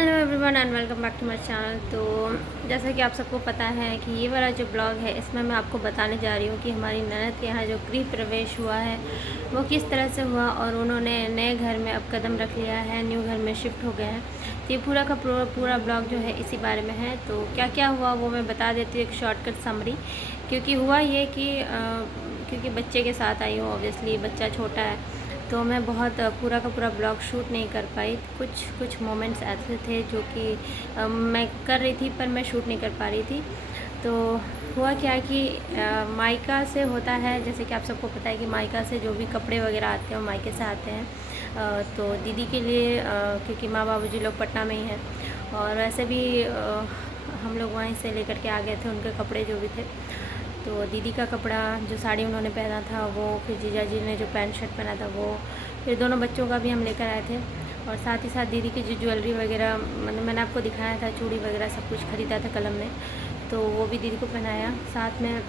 Hello everyone and welcome back to my channel. तो जैसा कि आप सबको पता है कि ये वाला जो ब्लॉग है इसमें मैं आपको बताने जा रही हूँ कि हमारी ननद के यहाँ जो गृह प्रवेश हुआ है वो किस तरह से हुआ और उन्होंने नए घर में अब कदम रख लिया है, न्यू घर में शिफ्ट हो गए हैं। तो ये पूरा का पूरा ब्लॉग जो है इसी बारे में है। तो क्या क्या हुआ वो मैं बता देती हूँ, एक शॉर्टकट समरी। क्योंकि हुआ ये कि क्योंकि बच्चे के साथ आई हूँ, ऑब्वियसली बच्चा छोटा है तो मैं बहुत पूरा का पूरा ब्लॉग शूट नहीं कर पाई। कुछ मोमेंट्स ऐसे थे जो कि मैं कर रही थी पर मैं शूट नहीं कर पा रही थी। तो हुआ क्या कि मायका से होता है, जैसे कि आप सबको पता है कि मायका से जो भी कपड़े वगैरह आते हैं वो मायके से आते हैं। तो दीदी के लिए क्योंकि माँ बाबूजी लोग पटना में ही हैं और वैसे भी हम लोग वहीं से लेकर के आ गए थे उनके कपड़े जो भी थे। तो दीदी का कपड़ा, जो साड़ी उन्होंने पहना था वो, फिर जीजा जी ने जो पैंट शर्ट पहना था वो, फिर दोनों बच्चों का भी हम लेकर आए थे। और साथ ही साथ दीदी की जो ज्वेलरी वगैरह, मतलब मैंने आपको दिखाया था, चूड़ी वगैरह सब कुछ ख़रीदा था कलम में, तो वो भी दीदी को पहनाया। साथ में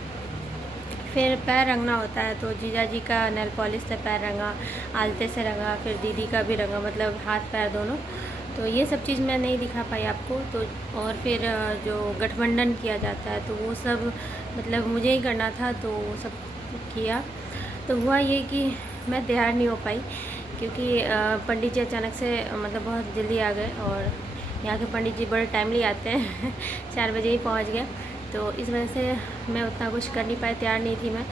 फिर पैर रंगना होता है तो जीजा जी का नेल पॉलिश से पैर रंगा, आलते से रंगा, फिर दीदी का भी रंगा, मतलब हाथ पैर दोनों। तो ये सब चीज़ मैं नहीं दिखा पाई आपको। तो और फिर जो गठबंधन किया जाता है तो वो सब मतलब मुझे ही करना था, तो वो सब किया। तो हुआ ये कि मैं तैयार नहीं हो पाई क्योंकि पंडित जी अचानक से मतलब बहुत जल्दी आ गए और यहाँ के पंडित जी बड़े टाइमली आते हैं 4 बजे ही पहुँच गए। तो इस वजह से मैं उतना कुछ कर नहीं पाई, तैयार नहीं थी मैं।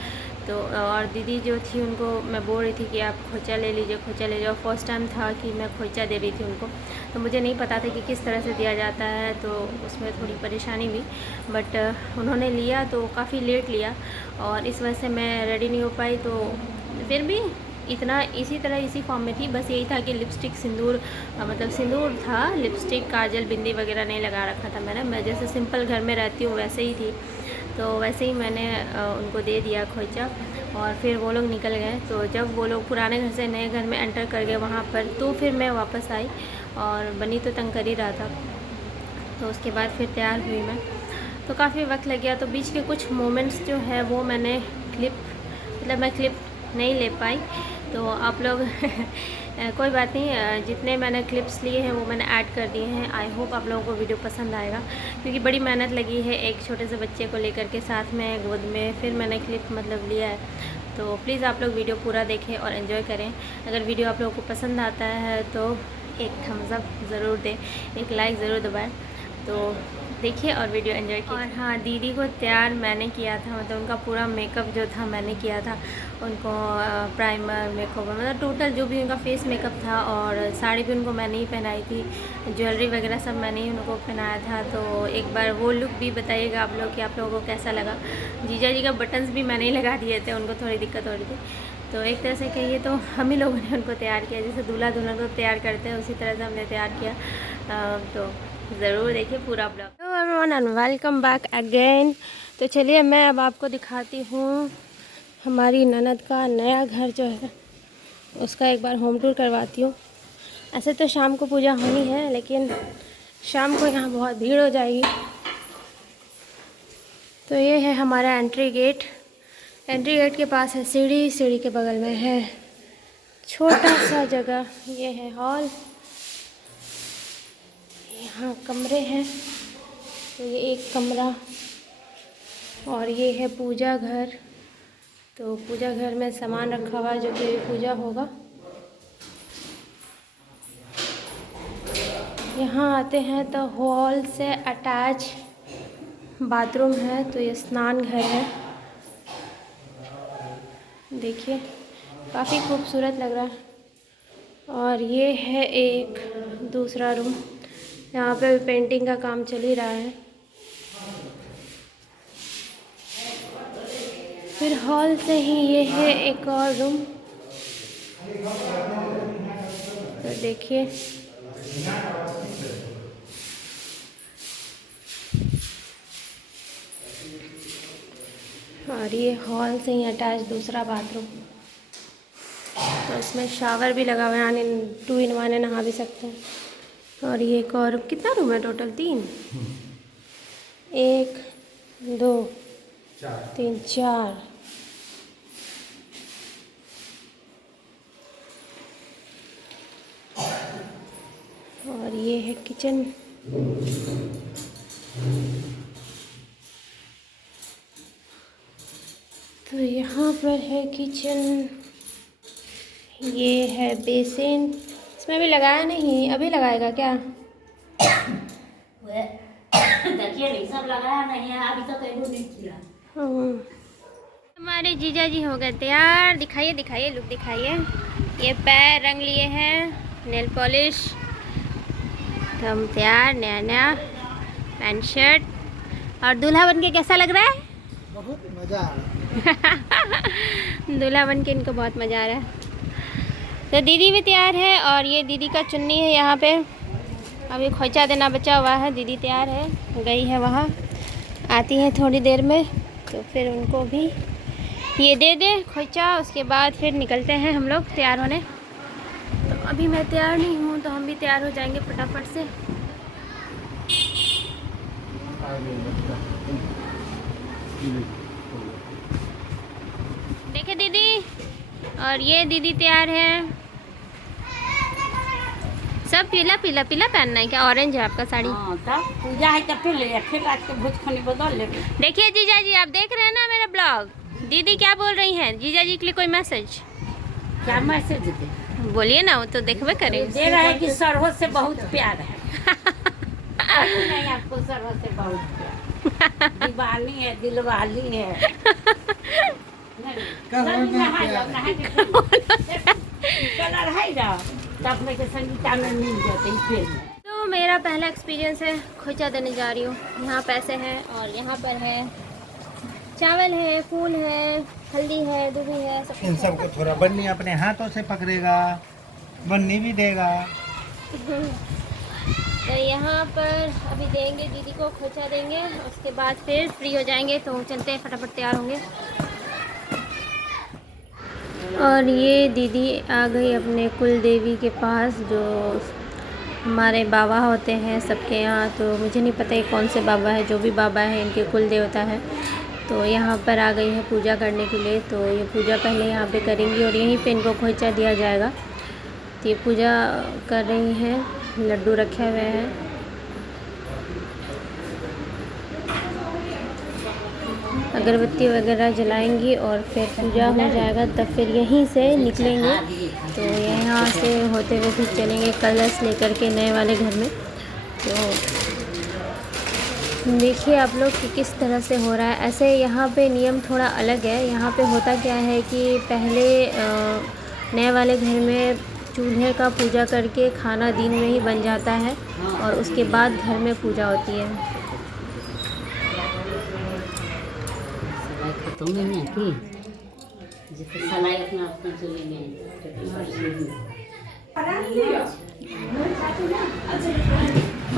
तो और दीदी जो थी उनको मैं बोल रही थी कि आप खोचा ले लीजिए, खोचा ले लीजिए। फर्स्ट टाइम था कि मैं खोचा दे रही थी उनको, तो मुझे नहीं पता था कि किस तरह से दिया जाता है, तो उसमें थोड़ी परेशानी हुई। बट उन्होंने लिया तो काफ़ी लेट लिया और इस वजह से मैं रेडी नहीं हो पाई। तो फिर भी इतना इसी तरह इसी फॉर्म में थी, बस यही था कि लिपस्टिक सिंदूर मतलब सिंदूर था, लिपस्टिक काजल बिंदी वगैरह नहीं लगा रखा था मैंने। मैं जैसे सिंपल घर में रहती हूँ वैसे ही थी, तो वैसे ही मैंने उनको दे दिया खोइचा और फिर वो लोग निकल गए। तो जब वो लोग पुराने घर से नए घर में एंटर कर गए वहाँ पर, तो फिर मैं वापस आई और बनी तो तंग कर ही रहा था। तो उसके बाद फिर तैयार हुई मैं, तो काफ़ी वक्त लग गया। तो बीच के कुछ मोमेंट्स जो है वो मैंने मैं क्लिप नहीं ले पाई। तो आप लोग कोई बात नहीं, जितने मैंने क्लिप्स लिए हैं वो मैंने ऐड कर दिए हैं। आई होप आप लोगों को वीडियो पसंद आएगा क्योंकि बड़ी मेहनत लगी है एक छोटे से बच्चे को लेकर के साथ में गोद में, फिर मैंने क्लिप मतलब लिया है। तो प्लीज़ आप लोग वीडियो पूरा देखें और एंजॉय करें। अगर वीडियो आप लोगों को पसंद आता है तो एक थम्स अप ज़रूर दें, एक लाइक ज़रूर दबाएं। तो देखिए और वीडियो एंजॉय कीजिए। और हाँ, दीदी को तैयार मैंने किया था, मतलब उनका पूरा मेकअप जो था मैंने किया था। उनको प्राइमर मेकअप मतलब टोटल जो भी उनका फेस मेकअप था, और साड़ी भी उनको मैंने ही पहनाई थी, ज्वेलरी वगैरह सब मैंने ही उनको पहनाया था। तो एक बार वो लुक भी बताइएगा आप लोग कि आप लोगों को कैसा लगा। जीजा जी का बटन्स भी मैंने ही लगा दिए थे, उनको थोड़ी दिक्कत हो रही थी। तो एक तरह से कहिए तो हम ही लोगों ने उनको तैयार किया, जैसे दूल्हा दुल्हन को तैयार करते हैं उसी तरह से हमने तैयार किया। तो ज़रूर देखिए पूरा blog. Hello everyone and welcome back again. तो चलिए मैं अब आपको दिखाती हूँ हमारी ननद का नया घर जो है, उसका एक बार होम टूर करवाती हूँ। ऐसे तो शाम को पूजा होनी है लेकिन शाम को यहाँ बहुत भीड़ हो जाएगी। तो ये है हमारा एंट्री गेट। एंट्री गेट के पास है सीढ़ी, सीढ़ी के बगल में है छोटा सा जगह, ये है हॉल, यहाँ कमरे हैं। तो ये एक कमरा और ये है पूजा घर। तो पूजा घर में सामान रखा हुआ है जो कि पूजा होगा। यहाँ आते हैं तो हॉल से अटैच बाथरूम है, तो ये स्नान घर है। देखिए काफ़ी खूबसूरत लग रहा है। और ये है एक दूसरा रूम, यहाँ पे पेंटिंग का काम चल ही रहा है। फिर हॉल से ही ये है एक और रूम। तो देखिए और ये हॉल से ही अटैच दूसरा बाथरूम। तो इसमें शावर भी लगा हुआ है, यानी 2 in 1 है, नहा भी सकते हैं। और ये एक और, कितना रूम है टोटल? 3, 1 2 3 4। और ये है किचन। तो यहाँ पर है किचन, ये है बेसिन। इसमें भी लगाया नहीं, अभी लगाएगा क्या? देखिए नहीं, सब लगाया नहीं है अभी तक, तो नहीं किया। हमारे जीजा जी हो गए तैयार। दिखाइए दिखाइए, लुक दिखाइए। ये पैर रंग लिए हैं, नेल पॉलिश। तो हम तैयार, नया नया पैंट शर्ट। और दूल्हा बन के कैसा लग रहा है? बहुत मज़ा आ रहा है। दूल्हा बन के इनको बहुत मज़ा आ रहा है। तो दीदी भी तैयार है और ये दीदी का चुन्नी है यहाँ पे। अभी खोचा देना बचा हुआ है। दीदी तैयार है, गई है वहाँ, आती है थोड़ी देर में, तो फिर उनको भी ये दे दे खोचा। उसके बाद फिर निकलते हैं हम लोग तैयार होने। तो अभी मैं तैयार नहीं हूँ, तो हम भी तैयार हो जाएंगे फटाफट से। देखे दीदी, और ये दीदी तैयार है। सब पीला पीला पीला पहनना है क्या? ऑरेंज है आपका साड़ी। हाँ, तब पूजा है तब फिर आज के भोज खाने बदल लेंगे। देखिए जीजा जी, आप देख रहे हैं ना मेरा ब्लॉग। दीदी क्या बोल रही हैं? जीजा जी के लिए कोई मैसेज? क्या मैसेज दे? बोलिए ना, वो तो देखबे करें। दे रहे हैं कि सरहद से बहुत प्यार है। नहीं, आपको सरहद से बहुत प्यार। दीवानी है, दिलवाली है। कलर है ना, तब में के संगीता में मिल जाते हैं। तो मेरा पहला एक्सपीरियंस है, खोचा देने जा रही हूँ। यहाँ पैसे हैं और यहाँ पर है चावल है, फूल है, हल्दी है, दूबी है, सब इन सबको थोड़ा बन्नी अपने हाथों से पकड़ेगा, बन्नी भी देगा। तो यहाँ पर अभी देंगे दीदी को, खोचा देंगे, उसके बाद फिर फ्री हो जाएंगे। तो चलते हैं, फटाफट तैयार होंगे। और ये दीदी आ गई अपने कुल देवी के पास, जो हमारे बाबा होते हैं सबके यहाँ। तो मुझे नहीं पता ये कौन से बाबा है, जो भी बाबा है इनके कुल देवता है। तो यहाँ पर आ गई है पूजा करने के लिए। तो ये पूजा पहले यहाँ पे करेंगी और यहीं पे इनको खोचा दिया जाएगा। तो ये पूजा कर रही हैं, लड्डू रखे हुए हैं। अगरबत्ती वगैरह जलाएंगी और फिर पूजा हो जाएगा, तब फिर यहीं से निकलेंगे। तो यहाँ से होते हुए फिर चलेंगे कलश लेकर के नए वाले घर में। तो देखिए आप लोग कि किस तरह से हो रहा है। ऐसे यहाँ पे नियम थोड़ा अलग है। यहाँ पे होता क्या है कि पहले नए वाले घर में चूल्हे का पूजा करके खाना दिन में ही बन जाता है और उसके बाद घर में पूजा होती है। तुम्हें नहीं की जैसे सलाई अपना अपने चूल्हे में।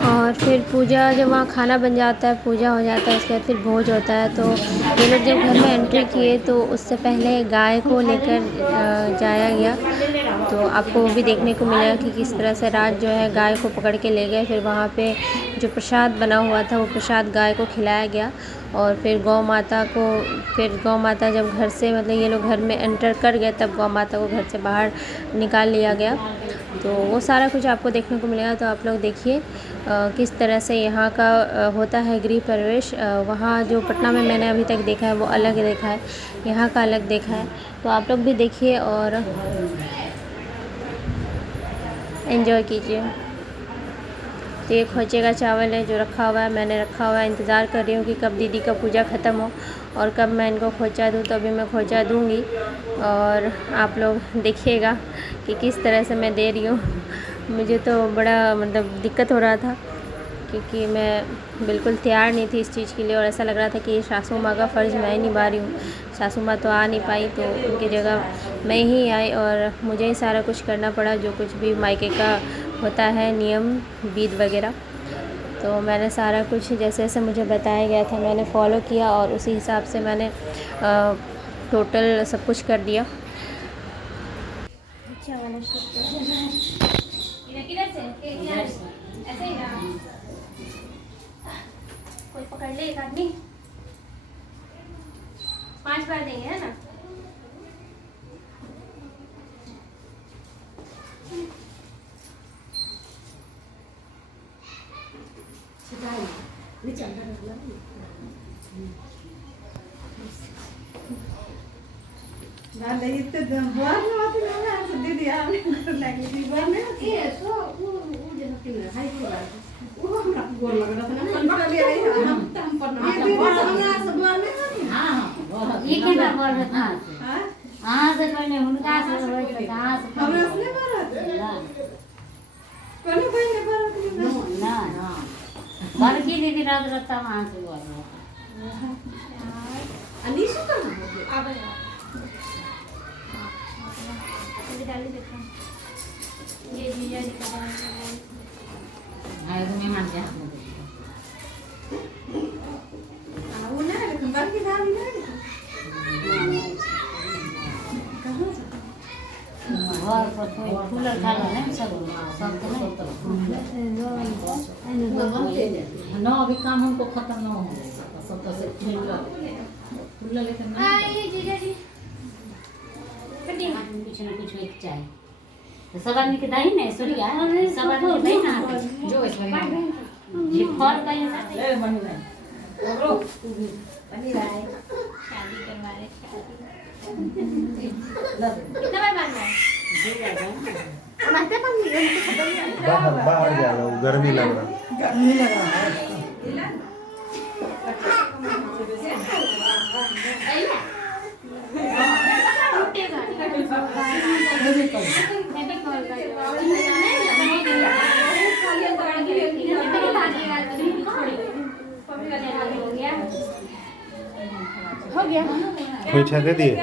और फिर पूजा, जब वहाँ खाना बन जाता है, पूजा हो जाता है, उसके बाद फिर भोज होता है। तो ये लोग जब घर में एंट्री किए तो उससे पहले गाय को लेकर जाया गया। तो आपको वो भी देखने को मिलेगा कि किस तरह से रात जो है गाय को पकड़ के ले गए। फिर वहाँ पे जो प्रसाद बना हुआ था वो प्रसाद गाय को खिलाया गया। और फिर गौ माता जब घर से, मतलब ये लोग घर में एंटर कर गए, तब गौ माता को घर से बाहर निकाल लिया गया। तो वो सारा कुछ आपको देखने को मिलेगा। तो आप लोग देखिए किस तरह से यहाँ का होता है गृह प्रवेश। वहाँ जो पटना में मैंने अभी तक देखा है वो अलग देखा है, यहाँ का अलग देखा है। तो आप लोग भी देखिए और एंजॉय कीजिए। तो ये खोचे का चावल है जो रखा हुआ है, मैंने रखा हुआ है। इंतज़ार कर रही हूँ कि कब दीदी का पूजा ख़त्म हो और कब मैं इनको खोचा दूँ। तो अभी मैं खोचा दूँगी और आप लोग देखिएगा कि किस तरह से मैं दे रही हूँ। मुझे तो बड़ा मतलब दिक्कत हो रहा था क्योंकि मैं बिल्कुल तैयार नहीं थी इस चीज़ के लिए और ऐसा लग रहा था कि सासू माँ का फ़र्ज़ मैं ही निभा रही हूँ। सासू माँ तो आ नहीं पाई, तो उनकी जगह मैं ही आई और मुझे ही सारा कुछ करना पड़ा, जो कुछ भी मायके का होता है नियम विध वगैरह। तो मैंने सारा कुछ जैसे जैसे मुझे बताया गया था मैंने फॉलो किया और उसी हिसाब से मैंने टोटल सब कुछ कर दिया। अच्छा वाला किधर से ऐसे ही ना, कोई पकड़ ले एक आदमी, 5 बार देंगे है ना। ये की बार हाँ से पहले उनका से होय त कहां से हमरा से ना ना बड़की दीदी रात रता वहां से बोल अनीशु का नाम अब डाली देखो ये जीजा जी का हाय तुम्हें मान जा वो ना लेकिन बड़की दादी ना घर पर कोई कूलर खा लो नहीं सब तो नहीं ना अभी काम हमको खत्म ना हो सब तो से कूलर लेकर ना ये जीजा जी कुछ ना कुछ एक चाहिए तो सब आदमी के दाई ना सूर्या सब आदमी के दाई ना जो ऐश्वर्या ये फल का ये ले बनी रहे रो बनी रहे शादी करवा रहे कितना बार मारना है मानते पर बाहर जा रहा हूँ, गर्मी लग रहा हो गया खोइछा दे दिए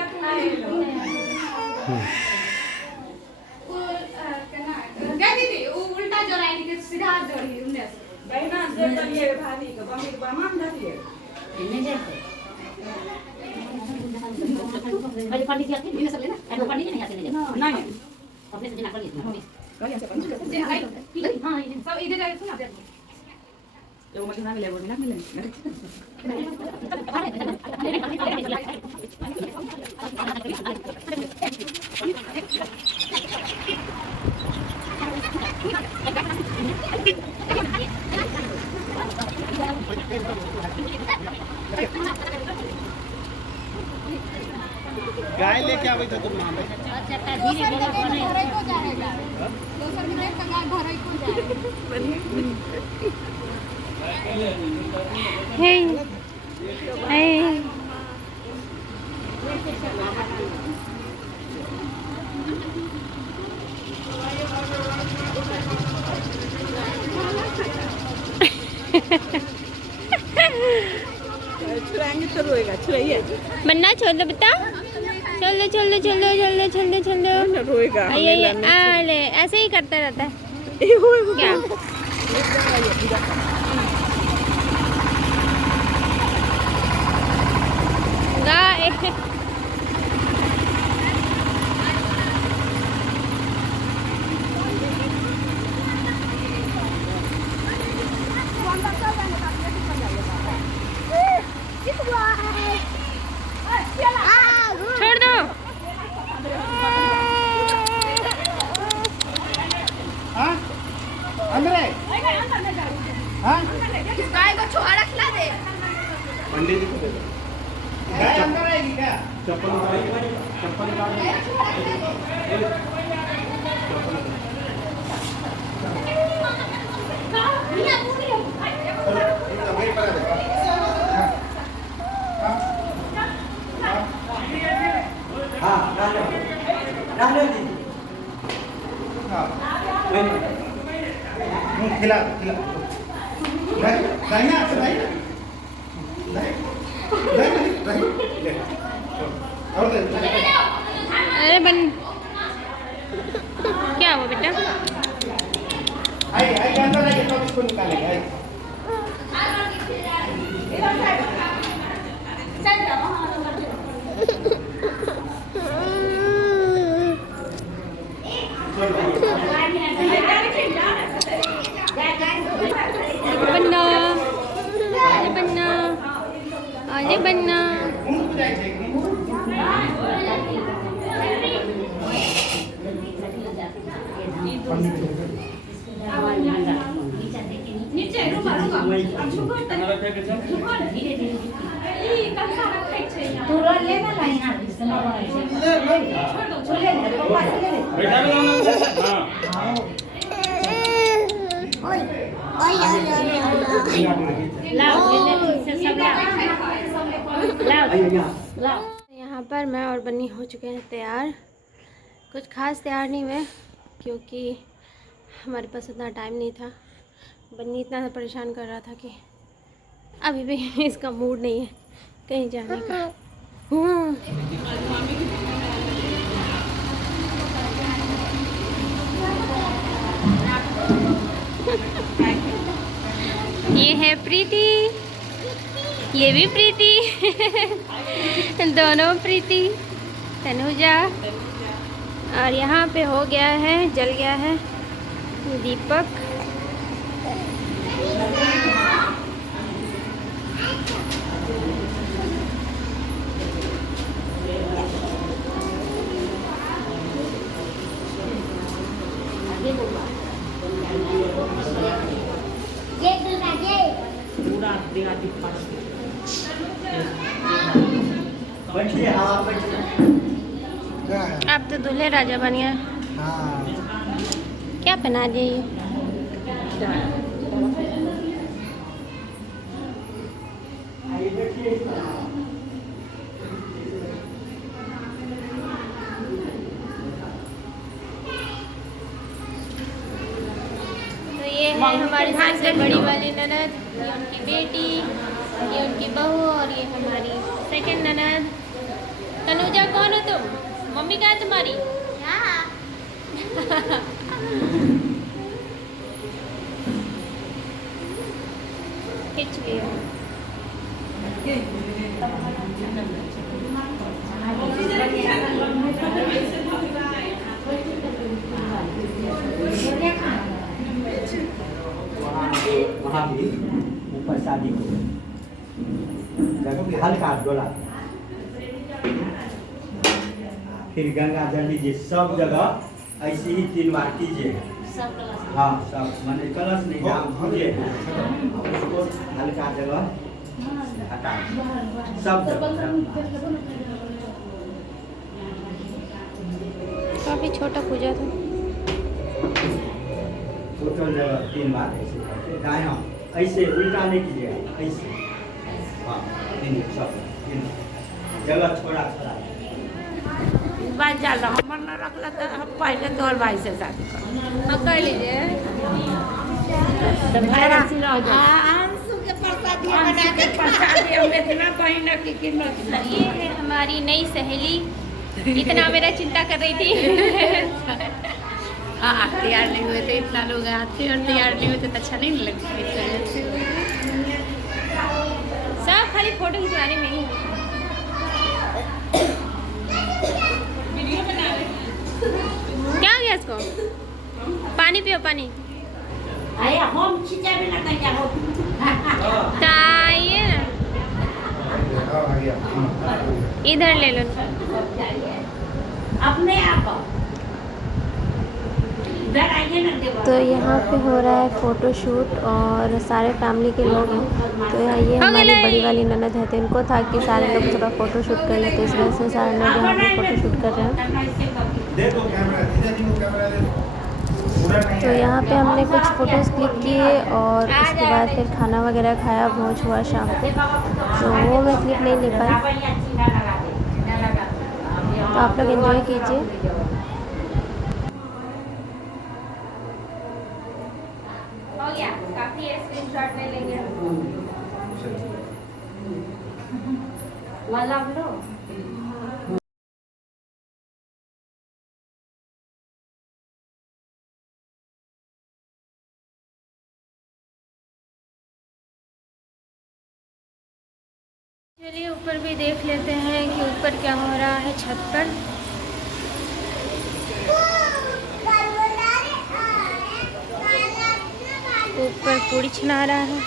क्या दीदी वो उल्टा जोड़ाई के सीधा हाथ जोड़ी उन्हें बहना दे तलिए भाभी के बम्मी के बामान धरिए नहीं जाते अरे पंडित जी आते हैं सब लेना अरे पंडित जी नहीं आते नहीं नहीं अपने से जना कर लिए कहीं से पंडित हां सब इधर आए सुना जो मशीन में ले वो मिला मिले गाय लेके आवे तो तुम नाम अच्छा का धीरे धीरे बने दोसर में देख गाय भरई को जाए हे हे छुराएंगे तो रोएगा छुराइए मन्ना छोड़ बेटा चलो चलो चलो चलो चलो चलो रोएगा आइए आले ऐसे ही करता रहता है क्या गाय छोड़ दो हाँ अंदर है हाँ गाय को छुआड़ा खिला दे पंडित जी को दे दो गाय अंदर आएगी क्या चप्पल खिला खिला अरे बन क्या हुआ बेटा आई अंदर आइए तो इसको निकालेंगे आई बन्ना अरे बन्ना अरे बन्ना नीचे धीरे धीरे तू रोज ले ना लाइन आ जिससे ना बनाए छोड़ ले पापा से ले लाओ। यहाँ पर मैं और बन्नी हो चुके हैं तैयार। कुछ खास तैयार नहीं हुए क्योंकि हमारे पास उतना टाइम नहीं था। बन्नी इतना परेशान कर रहा था कि अभी भी इसका मूड नहीं है कहीं जाने का। ये है प्रीति, ये भी प्रीति दोनों प्रीति, तनुजा। और यहाँ पे हो गया है, जल गया है दीपक। आप तो दूल्हे राजा बन गए। हाँ। क्या पहना दिए ये? तो ये है हमारी सबसे बड़ी वाली ननद, ये उनकी बेटी, ये उनकी बहू और ये हमारी सेकंड ननद। तनुजा कौन हो तुम? मम्मी कहाँ है तुम्हारी? खिंच गई हो। वहाँ भी ऊपर शादी को हल्का डोला, फिर गंगा जल लीजिए सब जगह ऐसे ही 3 बार कीजिए। हाँ सब मैंने कलश नहीं जाम कीजिए, उसको हल्का जगह हटा सब जगह। काफी छोटा पूजा था। टोटल जगह 3 बार ऐसे करके दायां ऐसे उल्टा नहीं कीजिएगा, ऐसे। हाँ 3 सब 3 जगह छोड़ा छोड़ा। बात चल रहा मन न रखला तो हम पहले तोर भाई से शादी कर हाँ कर लीजिए। तो भाई राशि रह जाए आंसू के प्रसादी हम इतना बहिना की कीमत ये है हमारी नई सहेली, इतना मेरा चिंता कर रही थी। हाँ तैयार नहीं हुए थे, इतना लोग आते और तैयार नहीं हुए थे तो अच्छा नहीं लगता। सब खाली फोटो खिंचवाने में ही है। क्या हो गया इसको? पानी पियो पानी। आया हम खींचा भी ना कहीं जाओ आइए ना, इधर ले लो। अपने आप इधर आइए ना देखो। तो यहाँ पे हो रहा है फ़ोटो शूट और सारे फैमिली के लोग हैं। तो ये हमारी बड़ी वाली ननद है, तो इनको था कि सारे लोग थोड़ा फ़ोटो शूट कर ले, तो इस वजह से सारे लोग यहाँ पे फ़ोटो शूट कर रहे हैं। तो यहाँ पे हमने कुछ फ़ोटोज़ क्लिक किए और उसके बाद फिर खाना वगैरह खाया, भोज हुआ शाम को, तो वो मैं क्लिप नहीं ले पाई। तो आप लोग एंजॉय कीजिए। हो गया, काफ़ी है, स्क्रीनशॉट ले लेंगे। वाला लो चलिए ऊपर भी देख लेते हैं कि ऊपर क्या हो रहा है छत पर। ऊपर पूड़ी छना रहा है।